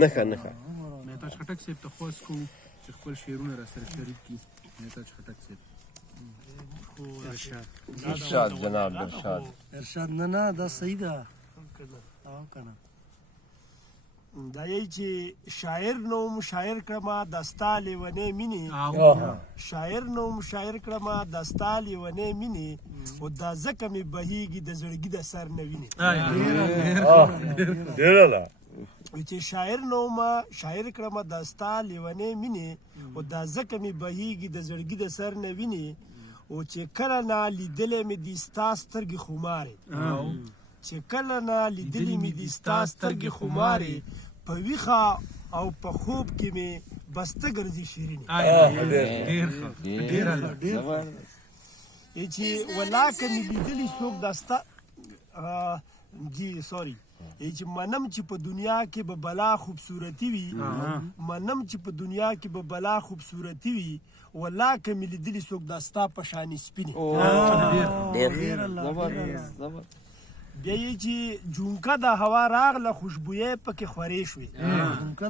نښه مهتاج خټک صاحب ته خواست کوو چې خپل شعرونه را سره شریک کړي. مهتاج خټک صاحب. ارشاد جناب ارشاد نه دا صحیح ده او کنه دا یی چې شاعر نوم شاعر کړما دستا لیونې مینې شاعر نوم شاعر کړما دستا لیونې مینې او دا ځکه مې بهیږي د زړګي د سر نه وینې چې شاعر نوم شاعر کړما دستا لیونې مینې او دا ځکه مې بهیږي د زړګي د سر نه وینې او چې کله نه لیدلې مې دي ستا سترګې خمارې چې کله نه لیدلې مې دي ستا سترګې خمارې په ویښه او په خوب کې مې بسته ګرځي شیرینې چې ولاکه مې لیدلې څوک دا ستا جی سوري چې منم چې په دنیا کې به بلا خوبصورتي وي منم چې په دنیا کې به بلا خوبصورتي وي ولاکه مې لیدلې څوک دا ستا په شانې سپینې بیا یې چې جونکه د هوا راغله خوشبویۍ پکې خورې شوې جونکه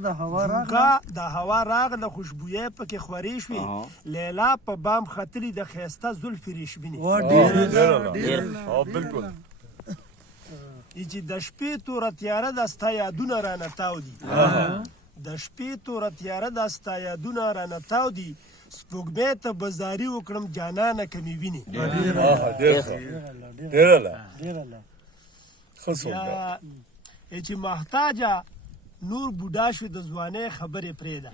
د هوا راغله خوشبویۍ پکې خورې شوې لیلا په بام ختلې د ښایسته زلفې ریشمینې چې د شپې توره تیاره د ستا یادونه رانه تاو دي د شپې توره تیاره د ستا یادونه رانه تاو دي سپوږمۍ ته به زاري وکړم جانانه که مې وینې چې محتاجه نور بوډا شوې د ځوانۍ خبرې پرېږده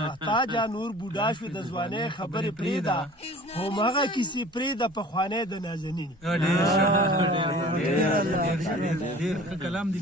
محتاجه نور بوډا شوې د ځوانۍ خبرې پرېږده همغه کیسې پرېږده پخوانۍ د نازنینې ډېر ښه کلام دی.